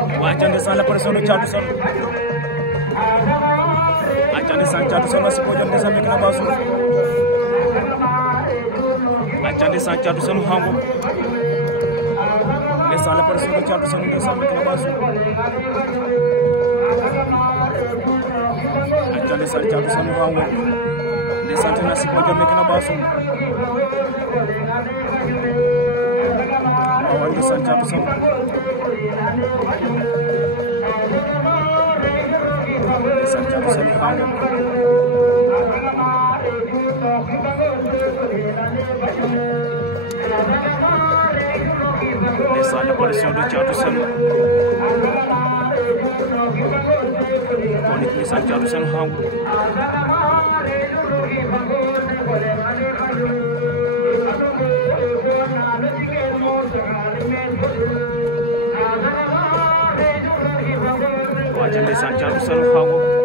Acha ndeysaan la pression de Thiatou Sono acha ndeysaan Thiatou Sono si podium ndeysaan mek na basu acha ndeysaan Thiatou Sono hango ndeysaan la pression de Thiatou Sono ndeysaan mek na basu acha ndeysaan Thiatou Sono hango ndeysaan tena si podium mek na basu awa ndeysaan Thiatou Sono Thiatou Sono hango ndeysaan la pression de Thiatou Sono kon it ndeysaan Thiatou Sono hango wacha ndeysaan Thiatou Sono hango